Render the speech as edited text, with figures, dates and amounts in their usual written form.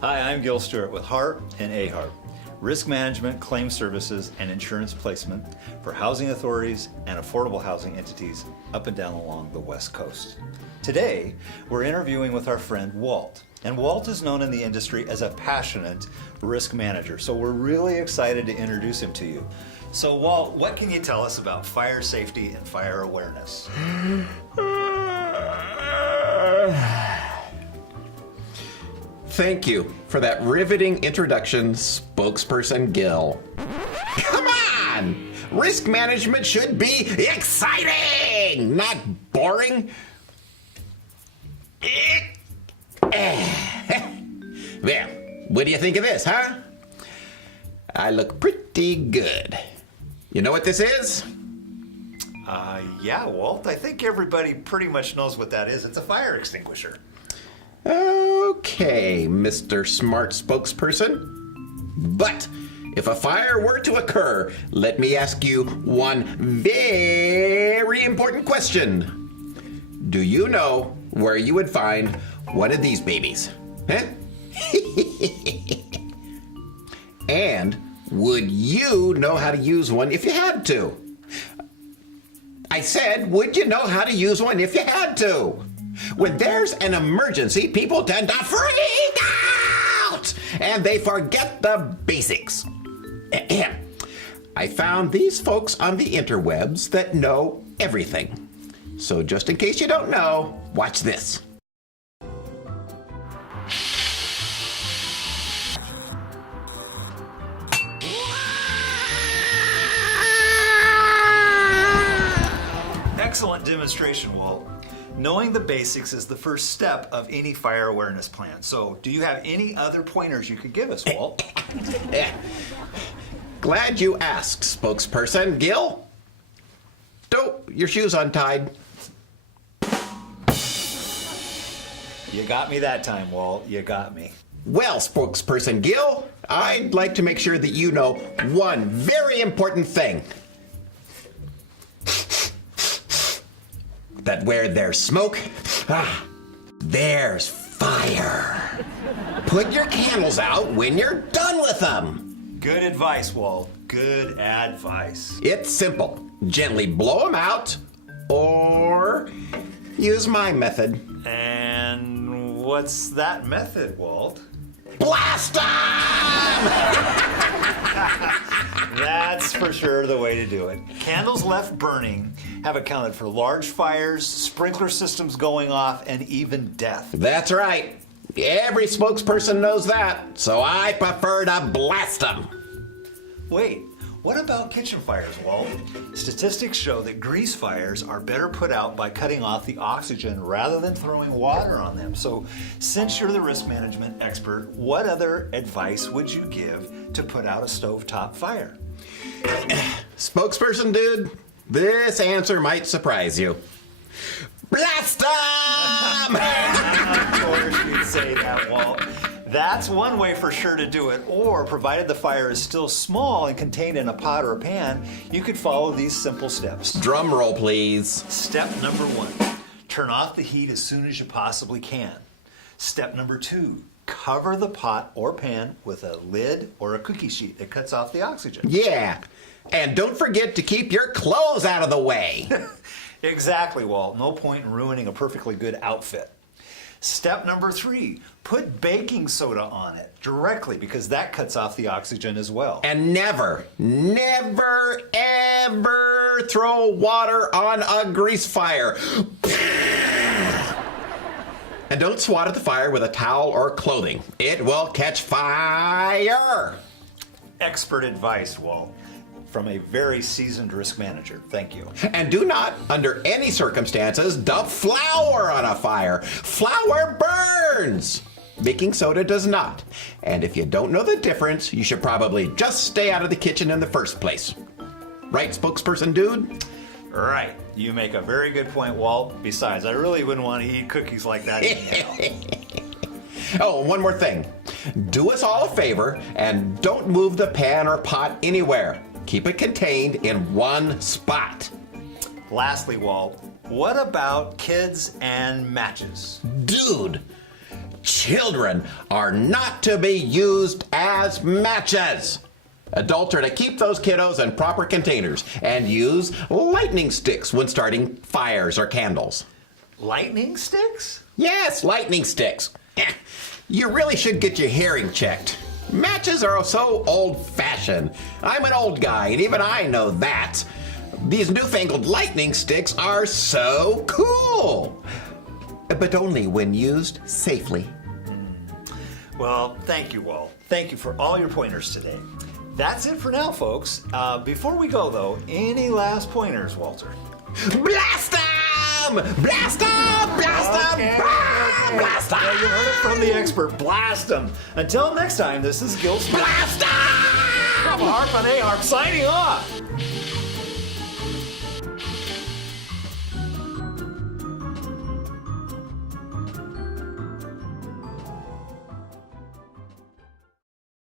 Hi, I'm Gil Stewart with HARP and AHRP, Risk Management, Claim Services, and Insurance Placement for housing authorities and affordable housing entities up and down along the West Coast. Today, we're interviewing with our friend Walt. And Walt is known in the industry as a passionate risk manager, so we're really excited to introduce him to you. So Walt, what can you tell us about fire safety and fire awareness? Thank you for that riveting introduction, spokesperson Gil. Come on! Risk management should be exciting, not boring. Well, what do you think of this, huh? I look pretty good. You know what this is? Yeah, Walt, I think everybody pretty much knows what that is. It's a fire extinguisher. Okay, Mr. Smart Spokesperson. But if a fire were to occur, let me ask you one very important question. Do you know where you would find one of these babies? Huh? And would you know how to use one if you had to? I said, would you know how to use one if you had to? When there's an emergency, people tend to freak out and they forget the basics. I found these folks on the interwebs that know everything. So just in case you don't know, watch this. Excellent demonstration, Walt. Knowing the basics is the first step of any fire awareness plan. So, do you have any other pointers you could give us, Walt? Glad you asked, spokesperson Gil. Your shoes untied. You got me that time, Walt. You got me. Well, spokesperson Gil, I'd like to make sure that you know one very important thing. That where there's smoke, there's fire. Put your candles out when you're done with them. Good advice, Walt. Good advice. It's simple. Gently blow them out or use my method. And what's that method, Walt? Blast them! That's for sure the way to do it. Candles left burning have accounted for large fires, sprinkler systems going off, and even death. That's right. Every spokesperson knows that, so I prefer to blast them. Wait, what about kitchen fires, Walt? Statistics show that grease fires are better put out by cutting off the oxygen rather than throwing water on them. So, since you're the risk management expert, what other advice would you give to put out a stovetop fire? Spokesperson dude, this answer might surprise you. Blast them! Of course you'd say that, Walt. That's one way for sure to do it, or provided the fire is still small and contained in a pot or a pan, you could follow these simple steps. Drum roll, please. Step number 1, turn off the heat as soon as you possibly can. Step number 2, cover the pot or pan with a lid or a cookie sheet that cuts off the oxygen. Yeah, and don't forget to keep your clothes out of the way. Exactly, Walt. No point in ruining a perfectly good outfit. Step number 3, put baking soda on it directly because that cuts off the oxygen as well. And never, ever throw water on a grease fire. And don't swat at the fire with a towel or clothing. It will catch fire. Expert advice, Walt, from a very seasoned risk manager. Thank you. And do not, under any circumstances, dump flour on a fire. Flour burns. Baking soda does not. And if you don't know the difference, you should probably just stay out of the kitchen in the first place. Right, spokesperson dude? Right. You make a very good point, Walt. Besides, I really wouldn't want to eat cookies like that anyhow. Oh, one more thing. Do us all a favor and don't move the pan or pot anywhere. Keep it contained in one spot. Lastly, Walt, what about kids and matches? Dude, Children are not to be used as matches. Adults are to keep those kiddos in proper containers and use lightning sticks when starting fires or candles. Lightning sticks? Yes, lightning sticks. You really should get your hearing checked. Matches are so old-fashioned. I'm an old guy, and even I know that. These newfangled lightning sticks are so cool. But only when used safely. Well, thank you, Walt. Thank you for all your pointers today. That's it for now, folks. Before we go, though, any last pointers, Walter? Blast 'em! Blast 'em! Blast 'em! Okay. Blast 'em! Yeah, you heard it from the expert. Blast them. Until next time, this is Gil Smith Blast 'em! from AHRP on AHRP signing off.